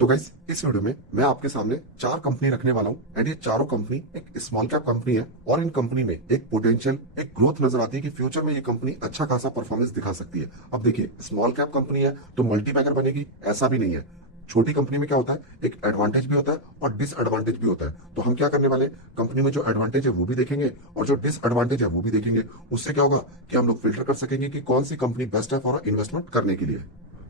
तो गाइस, इस वीडियो में मैं आपके सामने चार कंपनी रखने वाला हूं एंड ये चारों कंपनी एक स्मॉल कैप कंपनी है और इन कंपनी में एक पोटेंशियल एक ग्रोथ नजर आती है कि फ्यूचर में ये कंपनी अच्छा खासा परफॉर्मेंस दिखा सकती है। अब देखिए, स्मॉल कैप कंपनी है तो मल्टी बैगर बनेगी, ऐसा भी नहीं है। छोटी कंपनी में क्या होता है, एक एडवांटेज भी होता है और डिसएडवांटेज भी होता है। तो हम क्या करने वाले, कंपनी में जो एडवांटेज है वो भी देखेंगे और जो डिसएडवांटेज है वो भी देखेंगे। उससे क्या होगा कि हम लोग फिल्टर कर सकेंगे कि कौन सी कंपनी बेस्ट है फॉर इन्वेस्टमेंट करने के लिए।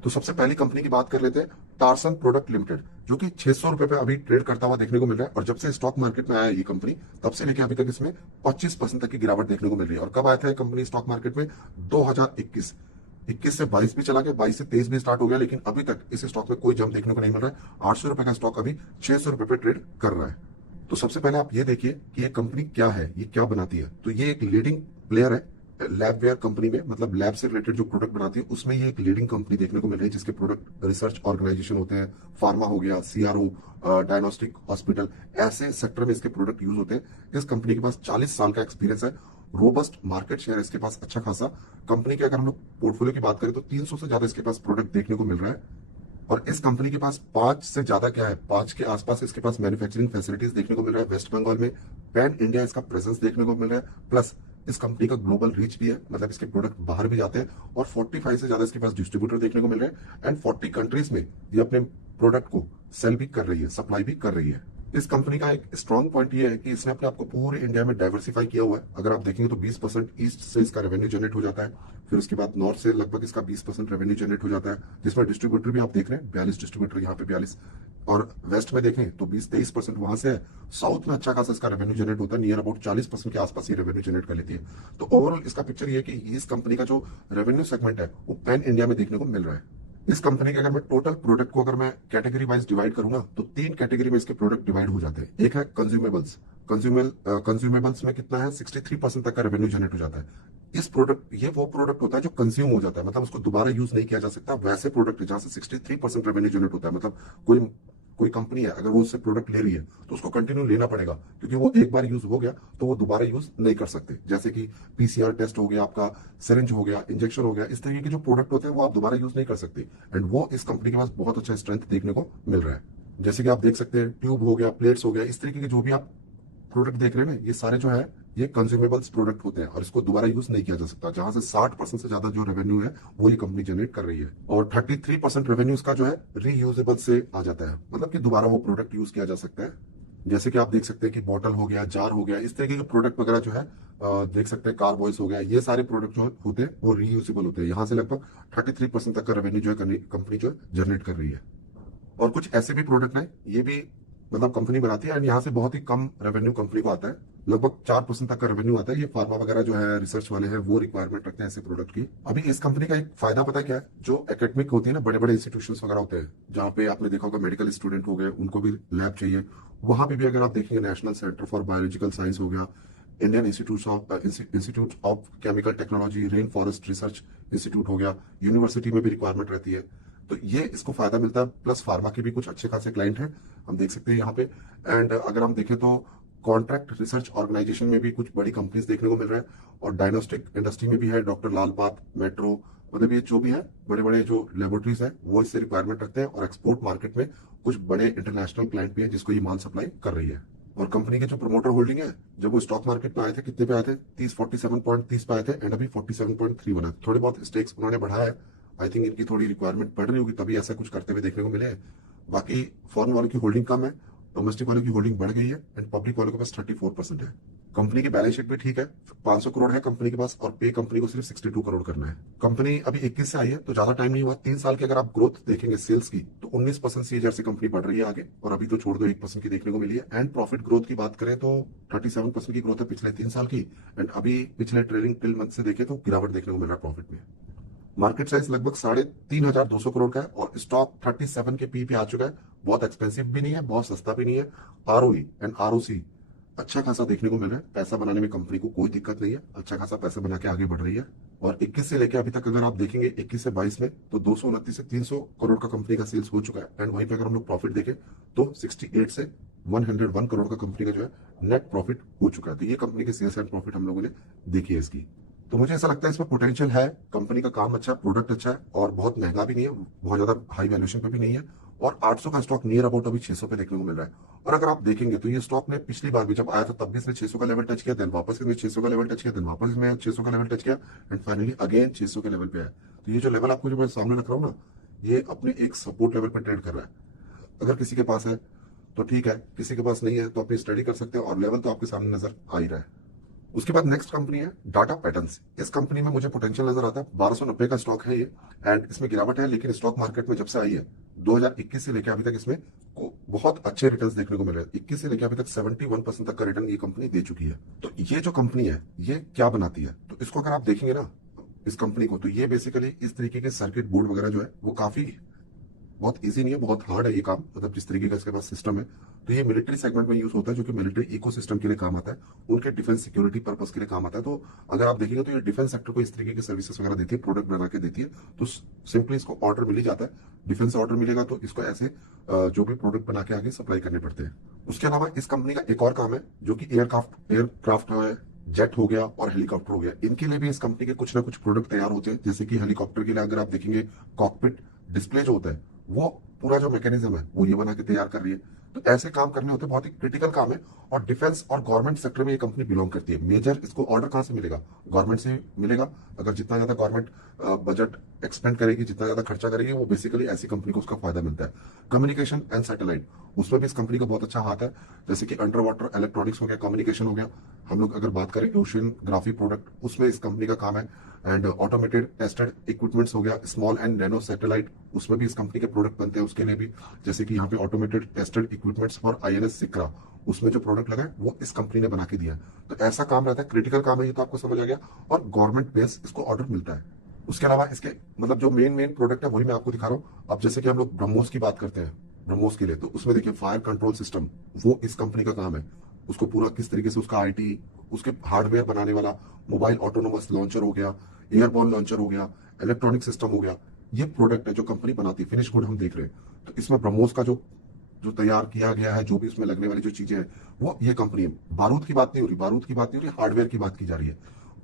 तो सबसे पहली कंपनी की बात कर लेते हैं, टारसन प्रोडक्ट लिमिटेड, जो कि 600 रुपए पे अभी ट्रेड करता हुआ देखने को मिल रहा है। और जब से स्टॉक मार्केट में आया ये कंपनी, तब से लेकर अभी तक इसमें 25% तक की गिरावट देखने को मिल रही है। और कब आया था ये कंपनी स्टॉक मार्केट में? 2021। 21 से 22 भी चला गया, 22 से 23 भी स्टार्ट हो गया, लेकिन अभी तक इस स्टॉक में कोई जंप देखने को नहीं मिल रहा है। 800 रुपए का स्टॉक अभी 600 रुपए पे ट्रेड कर रहा है। तो सबसे पहले आप ये देखिए कि ये कंपनी क्या है, ये क्या बनाती है। तो ये एक लीडिंग प्लेयर है लैबवेयर कंपनी में, मतलब लैब से रिलेटेड जो प्रोडक्ट बनाती है उसमें ये एक लीडिंग कंपनी देखने को मिल रही है, जिसके प्रोडक्ट रिसर्च ऑर्गेनाइजेशन होते हैं, फार्मा हो गया, सीआरओ, डायग्नोस्टिक हॉस्पिटल, ऐसे सेक्टर में इसके प्रोडक्ट यूज होते हैं। इस कंपनी के पास 40 साल का एक्सपीरियंस है, रोबस्ट मार्केट शेयर है इसके पास अच्छा खासा। कंपनी के अगर हम लोग पोर्टफोलियो की बात करें तो 300 से ज्यादा इसके पास प्रोडक्ट देखने को मिल रहा है। और इस कंपनी के पास 5 से ज्यादा क्या है, 5 के आसपास इसके पास मैन्युफैक्चरिंग फैसिलिटीज देखने को मिल रहा है वेस्ट बंगाल में। पैन इंडिया इसका प्रेजेंस देखने को मिल रहा है, प्लस इस कंपनी का ग्लोबल रीच भी है, मतलब इसके प्रोडक्ट बाहर भी जाते हैं। और 45 से ज्यादा इसके पास डिस्ट्रीब्यूटर देखने को मिल रहे हैं एंड 40 कंट्रीज में ये अपने प्रोडक्ट को सेल भी कर रही है, सप्लाई भी कर रही है। इस कंपनी का एक स्ट्रॉन्ग पॉइंट ये है कि इसने अपने आप को पूरे इंडिया में डाइवर्सिफाई किया हुआ है। अगर आप देखेंगे तो 20% ईस्ट से इसका रेवेन्यू जनरेट हो जाता है, फिर उसके बाद नॉर्थ से लगभग इसका 20% रेवेन्यू जनरेट हो जाता है, जिसमें डिस्ट्रीब्यूटर भी आप देख रहे हैं 42 डिस्ट्रीब्यूटर, यहाँ पे 42। और वेस्ट में देखें तो 20-23% वहां से है। साउथ में अच्छा खासा इसका रेवेन्यू जनरेट होता है, नियर अबाउट 40% के आसपास ये रेवेन्यू जनरेट कर लेती है। तो ओवरऑल इसका पिक्चर ये है कि इस कंपनी का जो रेवेन्यू सेगमेंट है वो पैन इंडिया में देखने को मिल रहा है। इस कंपनी के अगर मैं टोटल प्रोडक्ट को अगर मैं कैटेगरी वाइज डिवाइड करूंगा तो 3 कैटेगरी में इसके प्रोडक्ट डिवाइड हो जाते हैं। एक है कंज्यूमेबल्स। कंज्यूमेबल्स में कितना है, 63% तक का रेवेन्यू जनरेट हो जाता है। इस प्रोडक्ट, ये वो प्रोडक्ट होता है जो कंज्यूम हो जाता है, मतलब उसको दोबारा यूज नहीं किया जा सकता, वैसे प्रोडक्ट जहां से 63% रेवेन्यू जनरेट होता है। मतलब कोई कोई कंपनी है, अगर वो उससे प्रोडक्ट ले रही है तो उसको कंटिन्यू लेना पड़ेगा, क्योंकि वो एक बार यूज हो गया तो वो दोबारा यूज नहीं कर सकते। जैसे कि पीसीआर टेस्ट हो गया आपका, सिरिंज हो गया, इंजेक्शन हो गया, इस तरीके के जो प्रोडक्ट होते हैं वो आप दोबारा यूज नहीं कर सकते। एंड वो इस कंपनी के पास बहुत अच्छा स्ट्रेंथ देखने को मिल रहा है। जैसे कि आप देख सकते हैं, ट्यूब हो गया, प्लेट्स हो गया, इस तरीके के जो भी आप प्रोडक्ट देख रहे हैं ना, ये सारे जो है ये कंज्यूमेबल्स प्रोडक्ट होते हैं और इसको दोबारा यूज नहीं किया जा सकता। जहां से 60% से ज्यादा जो रेवेन्यू है वो ये कंपनी जनरेट कर रही है। और 33% रेवेन्यू इसका जो है रीयूजेबल से आ जाता है, मतलब कि दोबारा वो प्रोडक्ट यूज किया जा सकता है। जैसे कि आप देख सकते हैं कि बॉटल हो गया, जार हो गया, इस तरीके के प्रोडक्ट वगैरह जो है देख सकते हैं, कार्बॉइस हो गया, ये सारे प्रोडक्ट जो होते हैं वो रीयूजेबल होते हैं। यहाँ से लगभग 33% तक का रेवेन्यू जो है कंपनी जो है जनरेट कर रही है। और कुछ ऐसे भी प्रोडक्ट हैं, ये भी मतलब कंपनी बनाती है एंड यहाँ से बहुत ही कम रेवेन्यू कंपनी को आता है, लगभग 4% तक का रेवेन्यू आता है। ये फार्मा वगैरह जो है, रिसर्च वाले हैं, वो रिक्वायरमेंट रखते हैं ऐसे प्रोडक्ट की। अभी इस कंपनी का एक फायदा पता है क्या है, जो एकेडमिक होती है ना, बड़े बड़े इंस्टीट्यूशन वगैरह होते हैं, जहाँ पे आपने देखा होगा मेडिकल स्टूडेंट हो गए, उनको भी लैब चाहिए, वहां पे भी अगर आप देखेंगे national centre for biological science हो गया, Indian institute of chemical technology, rain forest research institute हो गया, यूनिवर्सिटी में भी रिक्वायरमेंट रहती है। तो ये इसको फायदा मिलता है, प्लस फार्मा के भी कुछ अच्छे खासे क्लाइंट हैं, हम देख सकते हैं यहाँ पे। एंड अगर हम देखें तो कॉन्ट्रैक्ट रिसर्च ऑर्गेनाइजेशन में भी कुछ बड़ी कंपनीज देखने को मिल रहा है, और डायग्नोस्टिक इंडस्ट्री में भी है, डॉक्टर लाल पाथ, मेट्रो, मतलब ये जो भी है बड़े बड़े जो लेबोरेटरीज है वो इससे रिक्वायरमेंट रखते हैं। और एक्सपोर्ट मार्केट में कुछ बड़े इंटरनेशनल क्लाइंट भी है जिसको ये माल सप्लाई कर रही है। और कंपनी के जो प्रमोटर होल्डिंग है, जब वो स्टॉक मार्केट में आए थे कितने पे आए थे, 47.30 पे आए थे एंड अभी 47.3 बना है। थोड़े बहुत स्टेक्स उन्होंने बढ़ाया है, आई थिंक इनकी थोड़ी रिक्वायरमेंट बढ़ रही होगी तभी ऐसा कुछ करते हुए देखने को मिले हैं। बाकी फॉरेन वालों की होल्डिंग कम है, डोमेस्टिक वालों की होल्डिंग बढ़ गई है एंड पब्लिक वालों के पास 34% है। कंपनी की बैलेंस शीट भी ठीक है, 500 करोड़ है कंपनी के पास और पे कंपनी को सिर्फ 62 करोड़ करना है। कंपनी अभी 21 से आई है तो ज्यादा टाइम नहीं हुआ, 3 साल की अगर आप ग्रोथ देखेंगे सेल्स की तो 19% सीएजीआर से कंपनी बढ़ रही है आगे, और अभी तो छोड़ दो 1% की देखने को मिली है। एंड प्रॉफिट ग्रोथ की बात करें तो 37% की ग्रोथ है पिछले 3 साल की, एंड अभी पिछले ट्रेलिंग 12 मंथ से देखे तो गिरावट देखने को मिल रहा है प्रॉफिट में। मार्केट साइज लगभग 3,500 करोड़ का है और स्टॉक 37 के पी पे आ चुका है। बहुत एक्सपेंसिव भी नहीं है, बहुत सस्ता भी नहीं है। आरओई एंड आरओसी अच्छा खासा देखने को मिल रहा है, पैसा बनाने में कंपनी को कोई दिक्कत नहीं है, अच्छा खासा पैसा बना के आगे बढ़ रही है। और 21 से लेकर अभी तक अगर आप देखेंगे 21 से 22 में तो 229 से 300 करोड़ का कंपनी का सेल्स हो चुका है। एंड वहीं पे अगर हम लोग प्रॉफिट देखें तो 68 से 101 करोड़ का कंपनी का जो है नेट प्रॉफिट हो चुका है। तो ये कंपनी की सेल्स एंड प्रॉफिट हम लोगों ने देखी है इसकी। तो मुझे ऐसा लगता है इसमें पोटेंशियल है, कंपनी का काम अच्छा है, प्रोडक्ट अच्छा है और बहुत महंगा भी नहीं है, बहुत ज्यादा हाई वैल्यूएशन पे भी नहीं है। और 800 का स्टॉक नियर अबाउट अभी 600 पे देखने को मिल रहा है। और अगर आप देखेंगे तो ये स्टॉक ने पिछली बार भी जब आया था तब भी इसने 600 का लेवल टच किया, देन वापस इसने 600 का लेवल टच किया, देन वापस इसमें 600 का लेवल टच किया एंड फाइनली अगेन 600 के लेवल पे आया। तो ये जो लेवल आपको जो मैं सामने रख रहा हूँ ना, ये अपने एक सपोर्ट लेवल पर ट्रेड कर रहा है। अगर किसी के पास है तो ठीक है, किसी के पास नहीं है तो अपनी स्टडी कर सकते हो, और लेवल तो आपके सामने नजर आ ही रहा है। उसके बाद नेक्स्ट कंपनी है डाटा पैटर्न्स। इस कंपनी में मुझे पोटेंशियल नजर आता है। 1290 का स्टॉक है ये एंड इसमें गिरावट है, लेकिन स्टॉक मार्केट में जब से आई है 2021 से लेकर अभी तक इसमें बहुत अच्छे रिटर्न्स देखने को मिल रहे हैं। 21 से लेकर अभी तक 71% तक का रिटर्न ये कंपनी दे चुकी है। तो ये जो कंपनी है ये क्या बनाती है, तो इसको अगर आप देखेंगे ना इस कंपनी को, तो ये बेसिकली इस तरीके के सर्किट बोर्ड वगैरह जो है वो काफी बहुत इजी नहीं है, बहुत हार्ड है ये काम, मतलब जिस तरीके का इसके पास सिस्टम है। तो ये मिलिट्री सेगमेंट में यूज होता है, जो कि मिलिट्री इकोसिस्टम के लिए काम आता है, उनके डिफेंस सिक्योरिटी पर्पस के लिए काम आता है। तो अगर आप देखेंगे तो ये डिफेंस सेक्टर को इस तरीके की सर्विसेज वगैरह देती है, प्रोडक्ट बना के देती है। तो सिंपली इसको ऑर्डर मिल ही जाता है, डिफेंस ऑर्डर मिलेगा तो इसको ऐसे जो भी प्रोडक्ट बना के आगे सप्लाई करने पड़ते हैं। उसके अलावा इस कंपनी का एक और काम है जो कि एयरक्राफ्ट है, जेट हो गया और हेलीकॉप्टर हो गया, इनके लिए भी इस कंपनी के कुछ ना कुछ प्रोडक्ट तैयार होते हैं। जैसे कि हेलीकॉप्टर के लिए अगर आप देखेंगे कॉकपिट डिस्प्ले जो होता है, वो पूरा जो मैकेनिज्म है वो ये बना के तैयार कर रही है। तो ऐसे काम करने होते हैं, बहुत ही क्रिटिकल काम है। और डिफेंस और गवर्नमेंट सेक्टर में ये कंपनी बिलोंग करती है। मेजर इसको ऑर्डर कहां से मिलेगा, गवर्नमेंट से मिलेगा। अगर जितना ज्यादा गवर्नमेंट बजट एक्सपेंड करेगी, जितना ज्यादा खर्चा करेगी, वो बेसिकली ऐसी कंपनी को उसका फायदा मिलता है। कम्युनिकेशन एंड सैटेलाइट, उसमें भी इस कंपनी का बहुत अच्छा हाथ है। जैसे कि अंडर वाटर इलेक्ट्रॉनिक्स हो गया, कम्युनिकेशन हो गया। हम लोग अगर बात करें ओशन ग्राफी प्रोडक्ट, उसमें इस कंपनी का काम है। एंड ऑटोमेटेड टेस्टेड इक्विपमेंट्स हो गया, स्मॉल एंड नैनो सैटेलाइट, उसमें भी इस कंपनी के प्रोडक्ट बनते हैं उसके लिए भी। जैसे कि यहाँ पे automated tested equipments for INS सिक्रा, उसमें जो प्रोडक्ट लगा है वो इस कंपनी ने बना के दिया है। तो ऐसा काम रहता है, क्रिटिकल काम है ये, तो आपको समझ आ गया। और गवर्नमेंट बेस इसको ऑर्डर मिलता है। उसके अलावा इसके मतलब जो मेन प्रोडक्ट है वही मैं आपको दिखा रहा हूँ। अब जैसे कि हम लोग ब्रह्मोस की बात करते हैं, ब्रह्मोस के लिए तो उसमें देखिए फायर कंट्रोल सिस्टम, वो इस कंपनी का काम है। उसको पूरा किस तरीके से उसका IT, उसके हार्डवेयर बनाने वाला, मोबाइल ऑटोनोमस लॉन्चर हो गया, एयरबॉर्न लॉन्चर हो गया, इलेक्ट्रॉनिक सिस्टम हो गया, ये प्रोडक्ट है जो कंपनी बनाती है। फिनिश गुड हम देख रहे हैं। तो इसमें ब्रह्मोस का जो जो तैयार किया गया है, जो भी उसमें लगने वाली जो चीजें हैं, वो ये कंपनी है। बारूद की बात नहीं हो रही, बारूद की बात नहीं हो रही, हार्डवेयर की बात की जा रही है।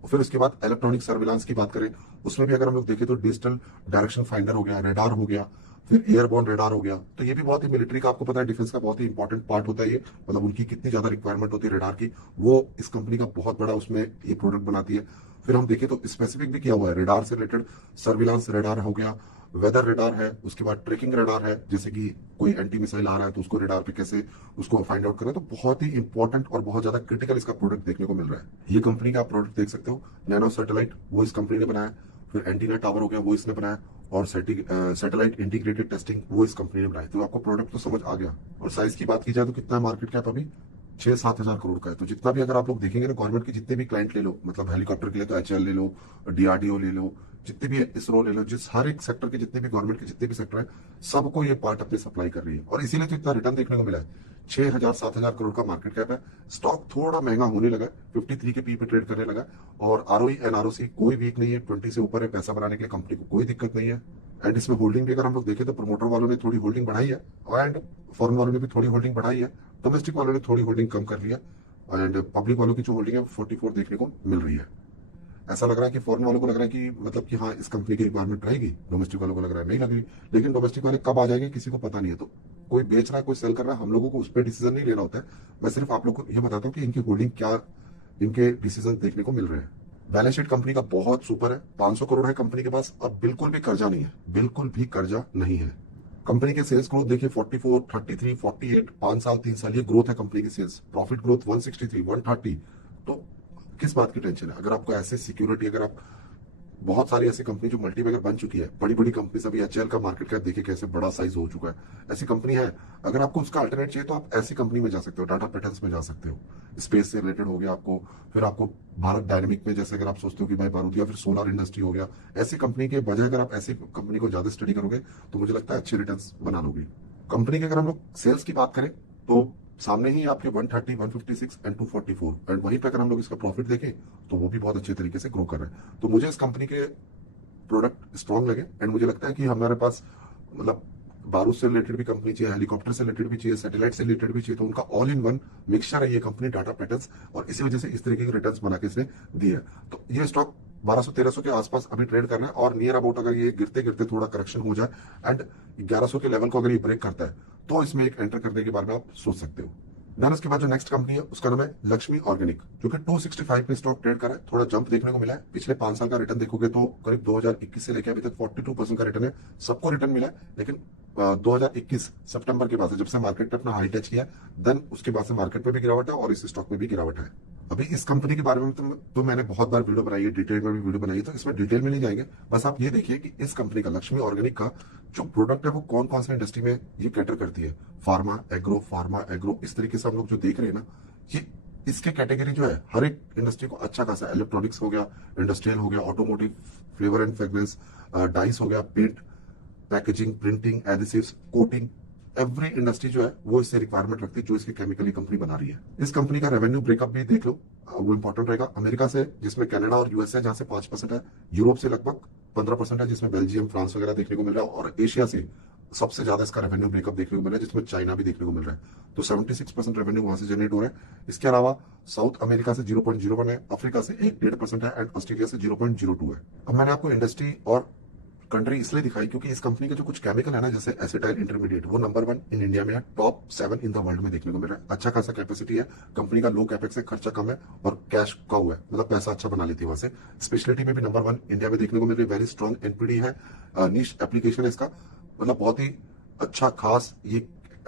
फिर उसके बाद इलेक्ट्रॉनिक सर्विलांस की बात करें, उसमें भी अगर हम लोग देखें तो डिजिटल डायरेक्शन फाइंडर हो गया, रेडार हो गया, फिर एयरबॉर्न रेडार हो गया। तो ये भी बहुत ही मिलिट्री का, आपको पता है डिफेंस का बहुत ही इंपॉर्टेंट पार्ट होता है ये, मतलब उनकी कितनी ज्यादा रिक्वायरमेंट होती है रेडार की, वो इस कंपनी का बहुत बड़ा उसमें ये प्रोडक्ट बनाती है। फिर हम देखें तो स्पेसिफिक भी किया हुआ है, रेडार से रिलेटेड सर्विलांस रेडार हो गया, वेदर रेडार है, उसके बाद ट्रैकिंग रेडार है, जैसे कि कोई एंटी मिसाइल आ रहा है तो उसको रेडार पे कैसे उसको फाइंड आउट करें। तो बहुत ही इंपॉर्टेंट और बहुत ज्यादा क्रिटिकल इसका प्रोडक्ट देखने को मिल रहा है। ये कंपनी का आप प्रोडक्ट देख सकते हो। नैनो सैटेलाइट वो इस कंपनी ने बनाया, फिर एंटीना टावर हो गया वो इसने बनाया, और सैटेलाइट इंटीग्रेटेड टेस्टिंग वो इस कंपनी ने बनाई। तो आपको प्रोडक्ट तो समझ आ गया। और साइज की बात की जाए तो कितना है मार्केट कैप अभी, 6-7 हजार करोड़ का है। तो जितना भी अगर आप लोग देखेंगे ना, गवर्नमेंट के जितने भी क्लाइंट ले लो, मतलब हेलीकॉप्टर के लिए तो HAL ले लो, DRDO ले लो, जितने भी इसरो ले लो, जिस हर एक सेक्टर के जितने भी गवर्नमेंट के जितने भी सेक्टर है, सबको ये पार्ट अपने सप्लाई कर रही है। और इसीलिए तो इतना रिटर्न देखने को मिला है। 6-7 हजार करोड़ का मार्केट कैप है। स्टॉक थोड़ा महंगा होने लगा, 53 के पी पे ट्रेड करने लगा। और ROE एंड ROC कोई वीक नहीं है, 20 से ऊपर है। पैसा बनाने के लिए कंपनी को कोई दिक्कत नहीं है। एंड इसमें होल्डिंग भी अगर हम लोग देखें तो प्रमोटर वालों ने थोड़ी होल्डिंग बढ़ाई है, एंड फॉरेन वालों ने भी थोड़ी होल्डिंग बढ़ाई है, डोमेस्टिक वालों ने थोड़ी होल्डिंग कम कर लिया, एंड पब्लिक वालों की जो होल्डिंग है 44 देखने को मिल रही है। ऐसा लग रहा है कि फॉरेन वालों को लग रहा है कि मतलब कि हाँ इस कंपनी की रिक्वायरमेंट रहेगी, डोमेस्टिक वालों को लग रहा है नहीं लग रही। लेकिन डोमेस्टिक वाले कब आ जाएंगे किसी को पता नहीं है। तो कोई बेच रहा है, कोई सेल कर रहा है, हम लोगों को उस पर डिसीजन नहीं लेना होता है। मैं सिर्फ आप लोग को ये बताता हूँ कि इनकी होल्डिंग क्या, इनके डिसीजन देखने को मिल रहे हैं। बैलेंस शीट कंपनी का बहुत सुपर है, 500 करोड़ है कंपनी के पास, और बिल्कुल भी कर्जा नहीं है, बिल्कुल भी कर्जा नहीं है। कंपनी के सेल्स ग्रोथ देखिए 44, 33, 48, 5 साल 3 साल ये ग्रोथ है कंपनी की सेल्स। Profit growth 163, 130। तो किस बात की टेंशन है। अगर आपको ऐसे सिक्योरिटी, अगर आप बहुत सारी ऐसी कंपनी जो मल्टीबैगर बन चुकी है, बड़ी बड़ी कंपनी, अभी HAL का मार्केट कैप देखिए कैसे बड़ा साइज हो चुका है, ऐसी कंपनी है। अगर आपको उसका अल्टरनेट चाहिए तो आप ऐसी कंपनी में जा सकते हो, टाटा पैटर्न्स में जा सकते हो, स्पेस से रिलेटेड हो गया आपको। फिर आपको भारत डायनेमिक में, जैसे अगर आप सोचते हो कि भाई बारूद, या फिर सोलर इंडस्ट्री हो गया, ऐसी कंपनी के बजाय अगर आप ऐसी कंपनी को ज्यादा स्टडी करोगे तो मुझे लगता है अच्छे रिटर्न बना लोगे। कंपनी के अगर हम लोग सेल्स की बात करें तो सामने ही आपके 130, 156 एंड 244, एंड वहीं पे अगर हम लोग इसका प्रॉफिट देखें तो वो भी बहुत अच्छे तरीके से ग्रो कर रहा है। तो मुझे इस कंपनी के प्रोडक्ट स्ट्रांग लगे, एंड मुझे लगता है कि हमारे पास मतलब बारूद से रिलेटेड भी कंपनी चाहिए, हेलीकॉप्टर से रिलेटेड भी चाहिए, सैटेलाइट से रिलेटेड भी चाहिए, तो उनका ऑल इन वन मिक्सचर है ये कंपनी टाटा पैटर्न्स। और इसी वजह से इस तरीके के रिटर्न्स बना के इसने दिए है। तो ये स्टॉक 1200-1300 के आसपास अभी ट्रेड करना है, और नियर अबाउट अगर ये गिरते गिरते थोड़ा करेक्शन हो जाए एंड 1100 के लेवल को अगर ये ब्रेक करता है तो इसमें एक एंटर करने के बारे में आप सोच सकते हो। देन उसके बाद जो नेक्स्ट कंपनी है उसका नाम है लक्ष्मी ऑर्गेनिक, जो कि 265 पे स्टॉक ट्रेड कर रहा है। थोड़ा जंप देखने को मिला है। पिछले 5 साल का रिटर्न देखोगे तो करीब 2021 से लेकर अभी तक 42% का रिटर्न है। सबको रिटर्न मिला है, लेकिन 2021 सितंबर के बाद से जब से मार्केट ने अपना हाई टच किया, देन उसके बाद से मार्केट में भी गिरावट है और इस स्टॉक में भी गिरावट है। अभी इस कंपनी के बारे में तो मैंने बहुत बार वीडियो बनाई है, डिटेल में भी वीडियो बनाई है, तो इसमें डिटेल में नहीं जाएंगे। बस आप ये देखिए कि इस कंपनी का लक्ष्मी ऑर्गेनिक का जो प्रोडक्ट है वो कौन कौन सा इंडस्ट्री में ये कैटर करती है। फार्मा एग्रो इस तरीके से हम लोग जो देख रहे हैं ना, ये इसके कैटेगरी जो है हर एक इंडस्ट्री को अच्छा खासा, इलेक्ट्रॉनिक्स हो गया, इंडस्ट्रियल हो गया, automotive, flavour and fragrance, dyes हो गया, paint, packaging, printing, adhesives, coating, every industry जो है वो इससे रिक्वायरमेंट रखती है जो इसकी केमिकली कंपनी बना रही है। इस कंपनी का रेवेन्यू ब्रेकअप भी देख लो, वो इंपॉर्टेंट रहेगा। अमेरिका से, जिसमें कनाडा और यूएसए जहां से 5% है, यूरोप से लगभग 15% है, जिसमें बेल्जियम, फ्रांस वगैरह देखने को मिल रहा है, और एशिया से सबसे ज्यादा इसका रेवेन्यू ब्रेकअप देखने को मिल रहा है, जिसमें चाइना भी देखने को मिल रहा है। तो 76% रेवेन्यू वहां से जनरेट हो रहा है। इसके अलावा साउथ अमेरिका से 0.01 है, अफ्रीका से 1.5% है, एंड ऑस्ट्रेलिया से 0.02 है। अब मैंने आपको इंडस्ट्री और कंट्री इसलिए दिखाई क्योंकि इस कंपनी के जो कुछ केमिकल है ना, जैसे एसिटाइल इंटरमीडिएट, वो नंबर 1 इन इंडिया में है, टॉप 7 इन द वर्ल्ड में देखने को मिल रहा है। अच्छा खासा कैपेसिटी है, कंपनी का लो कैपेक्स है, खर्चा कम है और कैश काउ है, मतलब पैसा अच्छा बना लेती है वहां से। स्पेशलिटी में भी नंबर 1 इंडिया में देखने को मिल रही है। वेरी स्ट्रॉन्ग एनपीडी है, नीश एप्लीकेशन है इसका, मतलब बहुत ही अच्छा खास ये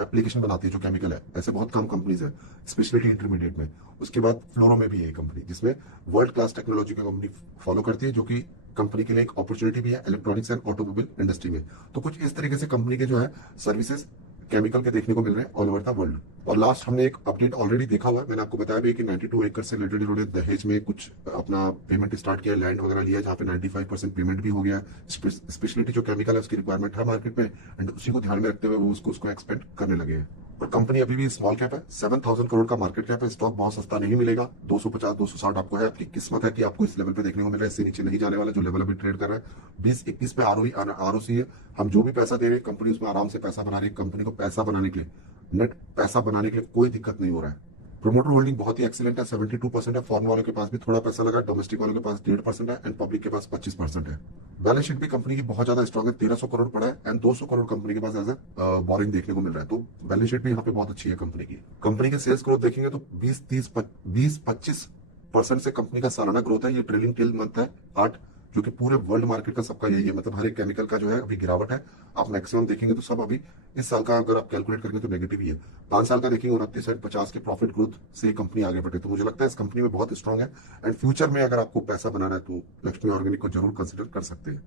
एप्लीकेशन बनाती है जो केमिकल है। ऐसे बहुत कम कंपनीज है स्पेशलिटी इंटरमीडिएट में। उसके बाद फ्लोरो में भी है कंपनी, जिसमें वर्ल्ड क्लास टेक्नोलॉजी की कंपनी फॉलो करती है, जो कि कंपनी के लिए एक अपॉर्चुनिटी भी है इलेक्ट्रॉनिक्स एंड ऑटोमोबाइल इंडस्ट्री में। तो कुछ इस तरीके से कंपनी के जो है सर्विसेज केमिकल के देखने को मिल रहे हैं ऑल ओवर द वर्ल्ड। और लास्ट हमने एक अपडेट ऑलरेडी देखा हुआ है, मैंने आपको बताया भी कि 92 एकड़ से रिलेटेड इन्होंने दहेज में कुछ अपना पेमेंट स्टार्ट किया, लैंड वगैरह लिया, जहाँ पे 95% पेमेंट भी हो गया। स्पेशलिटी जो केमिकल है उसकी रिक्वायरमेंट है मार्केट में, एंड उसी को ध्यान में रखते हुए वो उसको एक्सपेंड करने लगे हैं। और कंपनी अभी भी स्मॉल कैप है, 7,000 करोड़ का मार्केट कैप है। स्टॉक बहुत सस्ता नहीं मिलेगा, 250-260 आपको है। आपकी किस्मत है कि आपको इस लेवल पे देखने को मिल रहा है, इससे नीचे नहीं जाने वाला जो लेवल अभी ट्रेड कर रहा है। 20-21 पे आरओसी है। हम जो भी पैसा दे रहे हैं कंपनी उसमें आराम से पैसा बना रही है। कंपनी को पैसा बनाने के लिए, नेट पैसा बनाने के लिए कोई दिक्कत नहीं हो रहा है। प्रोमोटर होल्डिंग बहुत ही एक्सीलेंट है, 72% है। फॉरेन वालों के पास भी थोड़ा पैसा लगा, डोमेस्टिक वालों के पास 1.5% है, एंड पब्लिक के पास 25% है। बैलेंस शीट भी कंपनी की बहुत ज्यादा स्ट्रॉग है, 1300 करोड़ पड़ा है, एंड 200 करोड़ कंपनी के पास एज ए बोरिंग देखने को मिल रहा है। तो बैलेंस शीट भी यहाँ पे बहुत अच्छी है कंपनी की। कंपनी के सेल्स ग्रोथ देखेंगे तो 20-25% से कंपनी का सालाना ग्रोथ है। ये ट्रेलिंग 12 मंथ है 8, जो कि पूरे वर्ल्ड मार्केट का सबका यही है, मतलब हर एक केमिकल का जो है अभी गिरावट है। आप मैक्सिमम देखेंगे तो सब अभी इस साल का अगर आप कैलकुलेट करेंगे तो नेगेटिव ही है। 5 साल का देखेंगे 29-50 के प्रॉफिट ग्रोथ से कंपनी आगे बढ़े। तो मुझे लगता है इस कंपनी में बहुत स्ट्रांग है, एंड फ्यूचर में अगर आपको पैसा बनाना है तो लक्ष्मी ऑर्गेनिक को जरूर कंसिडर कर सकते हैं।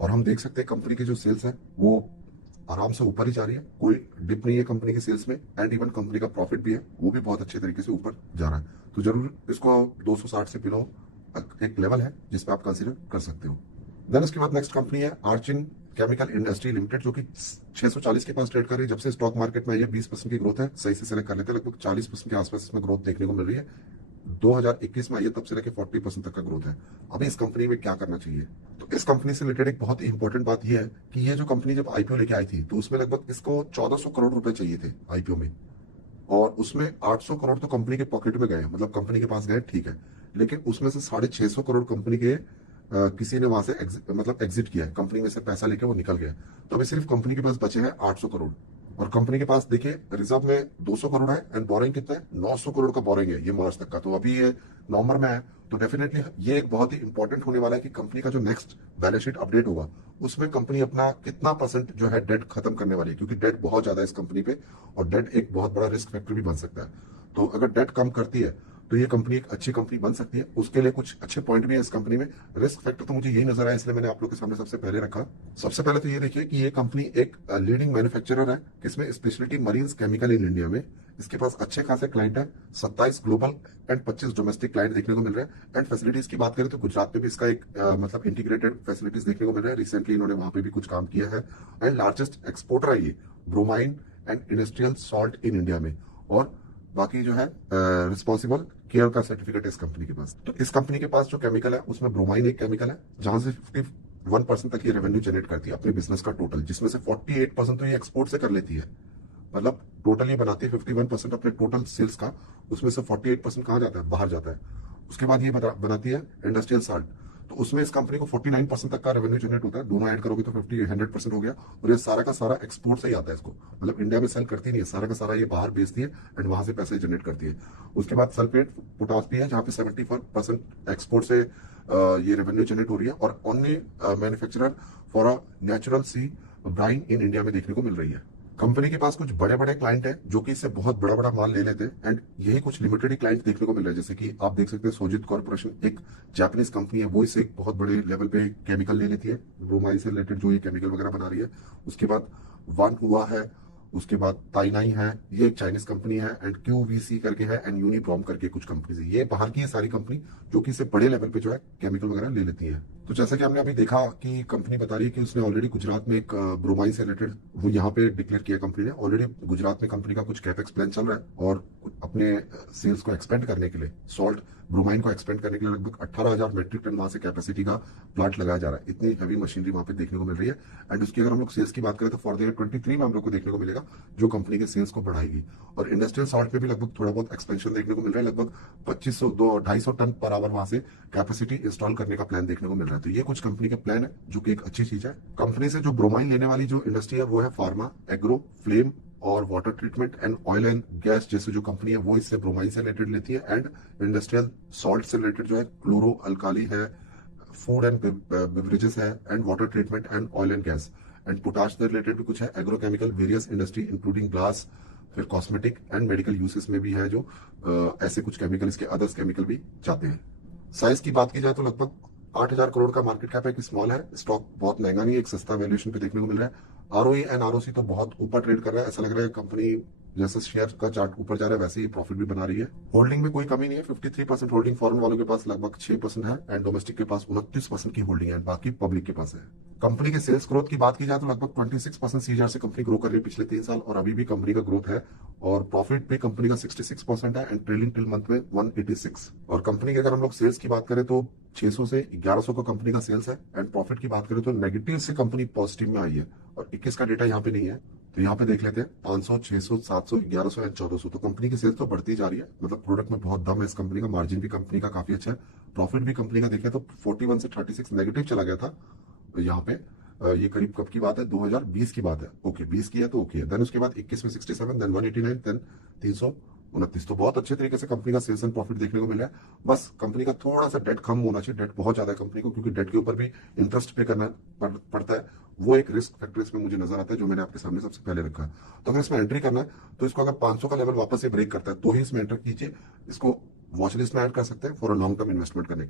और हम देख सकते हैं कंपनी की जो सेल्स है वो आराम से ऊपर ही जा रही है, कोई डिप नहीं है कंपनी की सेल्स में, एंड इवन कंपनी का प्रॉफिट भी है वो भी बहुत अच्छे तरीके से ऊपर जा रहा है। तो जरूर इसको 260 से बिलो एक लेवल है जिसपे आप कंसिडर कर सकते हो। देन उसके बाद नेक्स्ट कंपनी है आर्चिन केमिकल इंडस्ट्री लिमिटेड, जो कि 640 के पास ट्रेड कर रही है। जब से स्टॉक मार्केट में ये 20% की ग्रोथ है, सही से सेलेक्ट कर लेते हैं, लगभग 40% के आसपास इसमें ग्रोथ देखने को मिल रही है। 2021 में ये तब से लेकर 40% तक का ग्रोथ है। अभी इस कंपनी में क्या करना चाहिए, तो इस कंपनी से रिलेटेड एक बहुत ही इंपॉर्टेंट बात यह है कि ये जो कंपनी जब आईपीओ लेके आई थी तो उसमें लगभग इसको 1400 करोड़ रुपए चाहिए थे आईपीओ में, और उसमें 800 करोड़ तो कंपनी के पॉकेट में गए, मतलब कंपनी के पास गए, ठीक है, लेकिन उसमें से 650 करोड़ कंपनी के किसी ने वहां से मतलब एग्जिट किया है, कंपनी में से पैसा लेके वो निकल गया। तो अभी सिर्फ कंपनी के पास बचे हैं 800 करोड़, और कंपनी के पास देखिए रिजर्व में 200 करोड़ है, एंड बोरिंग कितना है, 900 करोड़ का बोरिंग है ये मार्च तक का। तो अभी ये नवंबर में है, तो डेफिनेटली ये एक बहुत ही इंपॉर्टेंट होने वाला है कि कंपनी का जो नेक्स्ट बैलेंस शीट अपडेट होगा उसमें कंपनी अपना कितना परसेंट जो है डेट खत्म करने वाली है, क्योंकि डेट बहुत ज्यादा है इस कंपनी पे, और डेट एक बहुत बड़ा रिस्क फैक्टर भी बन सकता है। तो अगर डेट कम करती है तो ये कंपनी एक अच्छी कंपनी बन सकती है। उसके लिए कुछ अच्छे पॉइंट भी है इस कंपनी में। रिस्क फैक्टर तो मुझे यही नजर आया, इसलिए मैंने आप लोग के सामने सबसे पहले रखा। सबसे पहले तो ये देखिए कि ये कंपनी एक लीडिंग मैन्युफैक्चरर है, किसमें speciality marines chemical in India में। इसके पास अच्छे खासे क्लाइंट है, 27 ग्लोबल एंड 25 डोमेस्टिक क्लाइंट देखने को मिल रहे हैं। एंड फैसिलिटीज की बात करें तो गुजरात में भी इसका एक मतलब इंटीग्रेटेड फैसिलिटीज देखने को मिल रहा है। रिसेंटली इन्होंने वहां पे भी कुछ काम किया है, एंड लार्जेस्ट एक्सपोर्टर है ये bromine and industrial salt in India में। और बाकी जो है रिस्पॉन्सिबल केयर का सर्टिफिकेट इस कंपनी के पास। तो इस कंपनी के पास जो केमिकल है उसमें ब्रोमाइन एक केमिकल है, जहां से 51% तक ये रेवेन्यू जनरेट करती है अपने बिजनेस का टोटल, जिसमें से 48% तो ये एक्सपोर्ट से कर लेती है। मतलब टोटल ये बनाती है 51% अपने टोटल सेल्स का, उसमें से 48% कहाँ जाता है, बाहर जाता है। उसके बाद ये बनाती है इंडस्ट्रियल साल्ट। तो उसमें इस कंपनी को 49% तक का रेवेन्यू जनरेट होता है। दोनों ऐड करोगे तो 100% हो गया। और ये सारा का सारा एक्सपोर्ट से ही आता है इसको, मतलब इंडिया में सेल करती नहीं है, सारा का सारा ये बाहर बेचती है एंड वहां से पैसे जनरेट करती है। उसके बाद सल्फेट पोटाश भी है, जहाँ पे 74% एक्सपोर्ट से ये रेवेन्यू जनरेट हो रही है, और only manufacturer for a natural sea brine in India में देखने को मिल रही है। कंपनी के पास कुछ बड़े बड़े क्लाइंट हैं जो कि इससे बहुत बड़ा बड़ा माल ले लेते हैं, एंड यही कुछ लिमिटेड ही क्लाइंट देखने को मिल रहे हैं। जैसे कि आप देख सकते हैं सोजित कॉर्पोरेशन, एक जापानीज कंपनी है, वो इससे एक बहुत बड़े लेवल पे केमिकल ले लेती है, ब्रोमाइड से रिलेटेड जो ये केमिकल वगैरह बना रही है। उसके बाद वान हुआ है, उसके बाद ताइनाई है, ये एक चाइनीज कंपनी है, एंड क्यूवीसी करके है, एंड यूनिप्रॉम करके कुछ कंपनीज है। ये बाहर की है सारी कंपनी जो कि इससे बड़े लेवल पे जो है केमिकल वगैरह ले लेती है। तो जैसा कि हमने अभी देखा कि कंपनी बता रही है कि उसने ऑलरेडी गुजरात में एक ब्रोमाइन से रिलेटेड वो यहाँ पे डिक्लेयर किया कंपनी ने। ऑलरेडी गुजरात में कंपनी का कुछ कैपेक्स प्लान चल रहा है, और अपने सेल्स को एक्सपेंड करने के लिए, सॉल्ट ब्रोमाइन को एक्सपेंड करने के लिए लगभग 18,000 मेट्रिक टन वहां से कैपेसिटी का प्लांट लगाया जा रहा है। इतनी हैवी मशीनरी वहां पे देखने को मिल रही है। एंड उसकी अगर हम लोग सेल्स की बात करें तो फॉर द ईयर 23 में हम लोग को देखने को मिलेगा, जो कंपनी के सेल्स को बढ़ाएगी। और इंडस्ट्रियल सॉल्ट में भी लगभग थोड़ा बहुत एक्सपेंशन देखने को मिल रहा है, लगभग 250 टन पर आवर वहां से कैपेसिटी इंस्टॉल करने का प्लान देखने को मिल रहा है। तो ये कुछ कंपनी का प्लान है, जो कि एक अच्छी चीज है। कंपनी से जो ब्रोमाइन लेने वाली जो इंडस्ट्री है वो है फार्मा, एग्रो, फ्लेम और water treatment and oil and gas जैसे जो कंपनी है वो इससे ब्रोमाइन से रिलेटेड लेती है। एंड इंडस्ट्रियल सॉल्ट से रिलेटेड जो है क्लोरो अल्काली है, फूड एंड बेवरेजेस है, and water treatment and oil and gas, and potash से रिलेटेड भी कुछ है, agrochemical, various industry including glass, फिर कॉस्मेटिक एंड मेडिकल यूसेस में भी है, जो ऐसे कुछ केमिकल, इसके अदर्स केमिकल भी जाते हैं। साइज की बात की जाए तो लगभग 8,000 करोड़ का मार्केट कैप है, एक स्मॉल है। स्टॉक बहुत महंगा नहीं है, एक सस्ता वैल्यूएशन पे देखने को मिल रहा है। आरओई एंड आरओसी तो बहुत ऊपर ट्रेड कर रहा है, ऐसा लग रहा है कंपनी जैसे शेयर का चार्ट ऊपर जा रहा है वैसे ही प्रॉफिट भी बना रही है। होल्डिंग में कोई कमी नहीं है, 53% होल्डिंग फॉरेन वालों के पास लगभग 6% है, एंड डोमेस्टिक के पास 29% की होल्डिंग है, बाकी पब्लिक के पास है। कंपनी के सेल्स ग्रोथ की बात की जाए तो लगभग 26% सीजीआर से कंपनी ग्रो कर रही है पिछले 3 साल, और अभी भी कंपनी का ग्रोथ है। और प्रॉफिट पे कंपनी का 66% है, एंड ट्रेलिंग टिल मंथ में 186। और कंपनी की अगर हम लोग सेल्स की बात करें तो 600 से 1100 का कंपनी का सेल्स है, एंड प्रॉफिट की बात करें तो नेगेटिव से कंपनी पॉजिटिव में आई है, और 21 का डेटा यहाँ पे नहीं है। तो यहाँ पे देख लेते हैं 500, 600, 700, 1100 एंड 1400। तो कंपनी की सेल्स तो बढ़ती जा रही है, मतलब प्रोडक्ट में बहुत दम है इस कंपनी का। मार्जिन भी कंपनी का काफी अच्छा है। प्रॉफिट भी कंपनी का देखें तो 41 से 36 नेगेटिव चला गया था यहाँ पे। ये करीब कब की बात है, 2020 की बात है। ओके 20 की है तो ओके है। देन उसके बाद 21 में 67, देन 189, देन 329। तो बहुत अच्छे तरीके से कंपनी का सेल्स एंड प्रॉफिट देखने को मिला है। बस कंपनी का थोड़ा सा डेट कम होना चाहिए, डेट बहुत ज्यादा है कंपनी को, क्योंकि डेट के ऊपर भी इंटरेस्ट पे करना पड़ता है। वो एक रिस्क फैक्टर इसमें मुझे नजर आता है, जो मैंने आपके सामने सबसे पहले रखा है। तो अगर इसमें एंट्री करना है तो इसको अगर 500 का लेवल वापस से ब्रेक करता है तो ही इसमें एंटर कीजिए। इसको वॉच लिस्ट में ऐड कर सकते हैं for a long term investment करने के